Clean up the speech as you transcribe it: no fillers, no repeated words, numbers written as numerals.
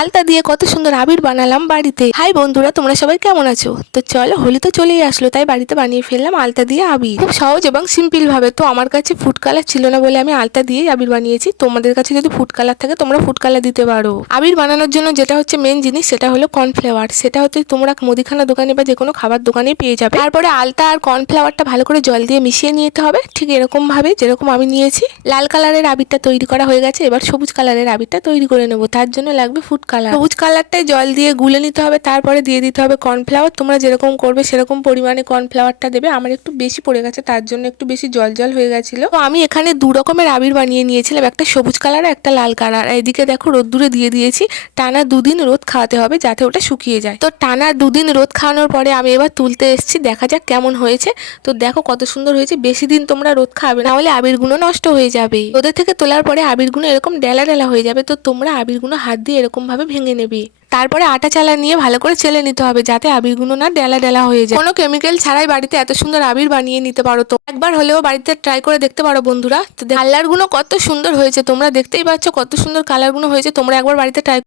আলতা দিয়ে কত সুন্দর আবির বানালাম বাড়িতে। হাই বন্ধুরা, তোমরা সবাই কেমন আছো? তো চলো, হোলি তো চলেই আসলো, তাই বাড়িতে বানিয়ে ফেললাম আলতা দিয়ে আবির, খুব সহজ এবং সিম্পল ভাবে। তো আমার কাছে ফুড কালার ছিল না বলে আমি আলতা দিয়েই আবির বানিয়েছি। তোমাদের কাছে যদি ফুড কালার থাকে তোমরা ফুড কালার দিতে পারো। আবির বানানোর জন্য যেটা হচ্ছে মেন জিনিস, সেটা হলো কর্নফ্লাওয়ার। সেটা হচ্ছে তোমরা মুদিখানা দোকানে বা যে কোনো খাবার দোকানে পেয়ে যাবে। তারপরে আলতা আর কর্নফ্লাওয়ারটা ভালো করে জল দিয়ে মিশিয়ে নিতে হবে, ঠিক এরকম ভাবে যেরকম আমি নিয়েছি। লাল কালারের আবিরটা তৈরি করা হয়ে গেছে, এবার সবুজ কালারের আবিরটা তৈরি করে নেবো। তার জন্য লাগবে ফুড কালার। সবুজ কালারটাই জল দিয়ে গুলে নিতে হবে, তারপরে দিয়ে দিতে হবে কর্নফ্লাওয়ার। তোমরা যেরকম করবে সেরকম পরিমাণে কর্নফ্লাওয়ারটা দেবে। আমার একটু বেশি পড়ে গেছে, তার জন্য একটু বেশি জল জল হয়ে গেছিল। তো আমি এখানে দু রকমের আবির বানিয়ে নিয়েছিলাম, একটা সবুজ কালার আর একটা লাল কালার। এদিকে দেখো রোদ্দুরে দিয়ে দিয়েছি, টানা দুদিন রোদ খাওয়াতে হবে যাতে ওটা শুকিয়ে যায়। তো টানা দুদিন রোদ খাওয়ানোর পরে আমি এবার তুলতে এসেছি, দেখা যাক কেমন হয়েছে। তো দেখো কত সুন্দর হয়েছে। বেশি দিন তোমরা রোদ খাবে না হলে আবিরগুলো নষ্ট হয়ে যাবে। রোদের থেকে তোলার পরে আবিরগুলো এরকম ডেলা ডেলা হয়ে যাবে। তো তোমরা আবিরগুলো হাত দিয়ে এরকম ভাবে ভেঙে নেবে। তারপরে আটা চালা নিয়ে ভালো করে চেলে নিতে হবে যাতে আবিরগুলো না ডেলা ডেলা হয়ে যায়। কোনো কেমিক্যাল ছাড়াই বাড়িতে এত সুন্দর আবির বানিয়ে নিতে পারো। তো একবার হলেও বাড়িতে ট্রাই করে দেখতে পারো বন্ধুরা। তো কালারগুলো কত সুন্দর হয়েছে, তোমরা দেখতেই পাচ্ছ কত সুন্দর কালারগুলো হয়েছে। তোমরা একবার বাড়িতে ট্রাই